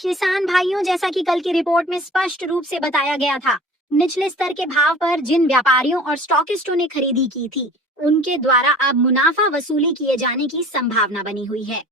किसान भाइयों, जैसा कि कल की रिपोर्ट में स्पष्ट रूप से बताया गया था, निचले स्तर के भाव पर जिन व्यापारियों और स्टॉकिस्टों ने खरीदी की थी, उनके द्वारा अब मुनाफा वसूली किए जाने की संभावना बनी हुई है।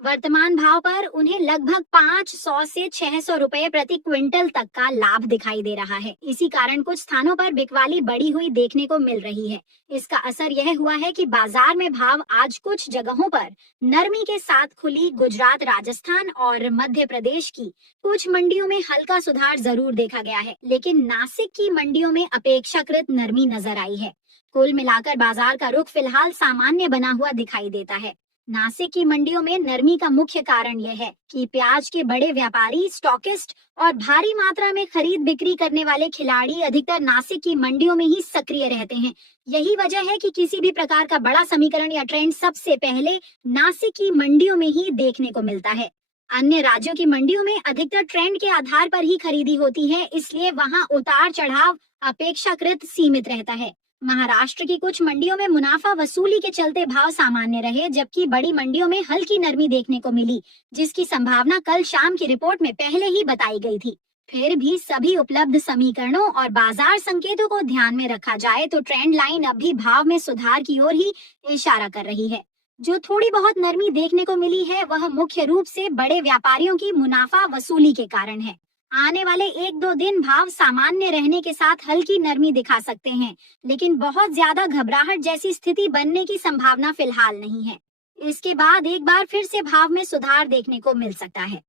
वर्तमान भाव पर उन्हें लगभग 500 से 600 रुपए प्रति क्विंटल तक का लाभ दिखाई दे रहा है। इसी कारण कुछ स्थानों पर बिकवाली बढ़ी हुई देखने को मिल रही है। इसका असर यह हुआ है कि बाजार में भाव आज कुछ जगहों पर नरमी के साथ खुली गुजरात, राजस्थान और मध्य प्रदेश की कुछ मंडियों में हल्का सुधार जरूर देखा गया है, लेकिन नासिक की मंडियों में अपेक्षाकृत नरमी नजर आई है। कुल मिलाकर बाजार का रुख फिलहाल सामान्य बना हुआ दिखाई देता है। नासिक की मंडियों में नरमी का मुख्य कारण यह है कि प्याज के बड़े व्यापारी, स्टॉकिस्ट और भारी मात्रा में खरीद बिक्री करने वाले खिलाड़ी अधिकतर नासिक की मंडियों में ही सक्रिय रहते हैं। यही वजह है कि किसी भी प्रकार का बड़ा समीकरण या ट्रेंड सबसे पहले नासिक की मंडियों में ही देखने को मिलता है। अन्य राज्यों की मंडियों में अधिकतर ट्रेंड के आधार पर ही खरीदी होती है, इसलिए वहां उतार चढ़ाव अपेक्षाकृत सीमित रहता है। महाराष्ट्र की कुछ मंडियों में मुनाफा वसूली के चलते भाव सामान्य रहे, जबकि बड़ी मंडियों में हल्की नरमी देखने को मिली, जिसकी संभावना कल शाम की रिपोर्ट में पहले ही बताई गई थी। फिर भी सभी उपलब्ध समीकरणों और बाजार संकेतों को ध्यान में रखा जाए तो ट्रेंड लाइन अब भी भाव में सुधार की ओर ही इशारा कर रही है। जो थोड़ी बहुत नरमी देखने को मिली है, वह मुख्य रूप से बड़े व्यापारियों की मुनाफा वसूली के कारण है। आने वाले 1-2 दिन भाव सामान्य रहने के साथ हल्की नरमी दिखा सकते हैं, लेकिन बहुत ज्यादा घबराहट जैसी स्थिति बनने की संभावना फिलहाल नहीं है। इसके बाद एक बार फिर से भाव में सुधार देखने को मिल सकता है।